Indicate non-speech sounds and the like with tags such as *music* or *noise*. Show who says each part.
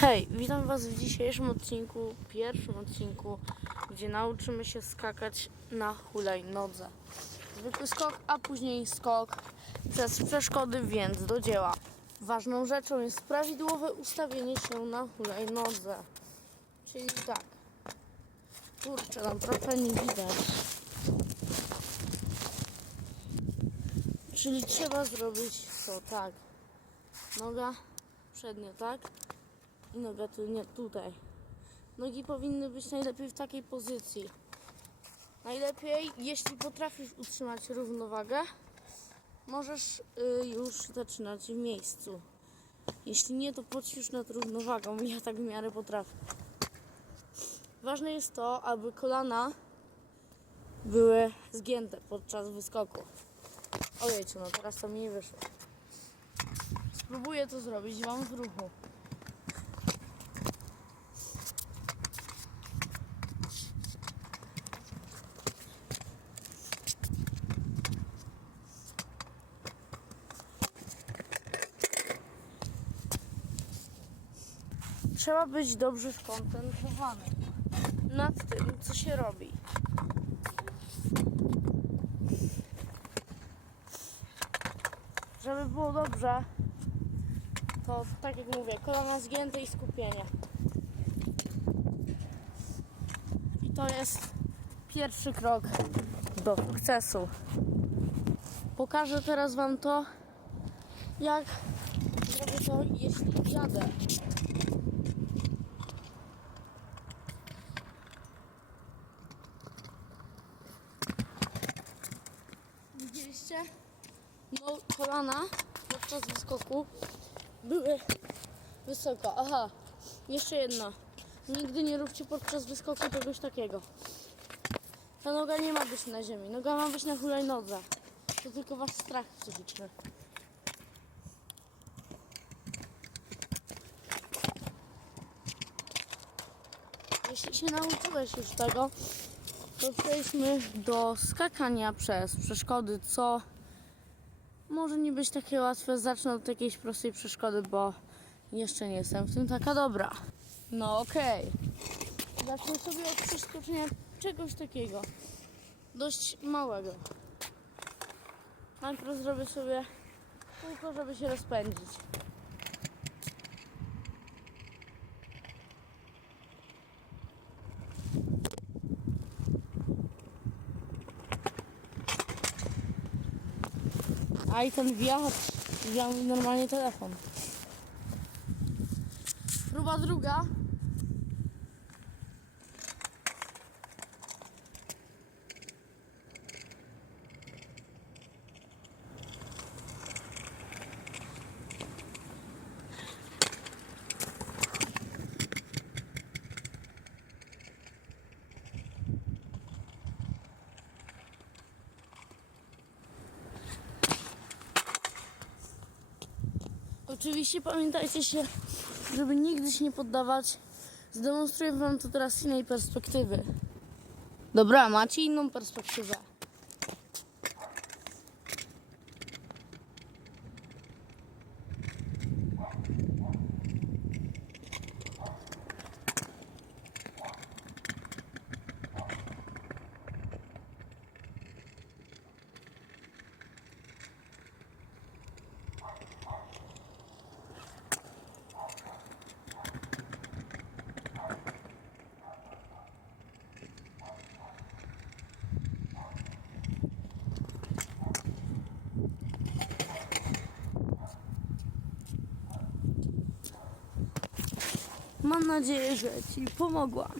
Speaker 1: Hej, witam Was w dzisiejszym odcinku, pierwszym odcinku, gdzie nauczymy się skakać na hulajnodze. Zwykły skok, a później skok przez przeszkody, więc do dzieła. Ważną rzeczą jest prawidłowe ustawienie się na hulajnodze. Czyli tak. Kurczę, nam trochę nie widać. Czyli trzeba zrobić to tak. Noga przednia, tak? Noga tu, nie tutaj. Nogi powinny być najlepiej w takiej pozycji. Najlepiej, jeśli potrafisz utrzymać równowagę, możesz y, już zaczynać w miejscu. Jeśli nie, to podśpisz nad równowagą. *laughs* Ja tak w miarę potrafię. Ważne jest to, aby kolana były zgięte podczas wyskoku. Ojejciu, no teraz to mi nie wyszło. Spróbuję to zrobić, mam w ruchu. Trzeba być dobrze skoncentrowany nad tym, co się robi. Żeby było dobrze, to tak jak mówię, kolana zgięte i skupienie. I to jest pierwszy krok do sukcesu. Pokażę teraz Wam to, jak zrobię to, jeśli jadę. No, kolana podczas wyskoku były wysoko. Aha, jeszcze jedno. Nigdy nie róbcie podczas wyskoku czegoś takiego. Ta noga nie ma być na ziemi. Noga ma być na hulajnodze. To tylko wasz strach psychiczny. Jeśli się nauczyłeś już tego, to przejdźmy do skakania przez przeszkody, co może nie być takie łatwe. Zacznę od jakiejś prostej przeszkody, bo jeszcze nie jestem w tym taka dobra. No okej. Zacznę sobie od przeskoczenia czegoś takiego. Dość małego. Najpierw zrobię sobie kółko, żeby się rozpędzić. A i ten wiatr mi normalnie telefon. Próba druga. Oczywiście pamiętajcie się, żeby nigdy się nie poddawać. Zdemonstruję wam to teraz z innej perspektywy. Dobra, macie inną perspektywę. Mam nadzieję, że ci pomogłam.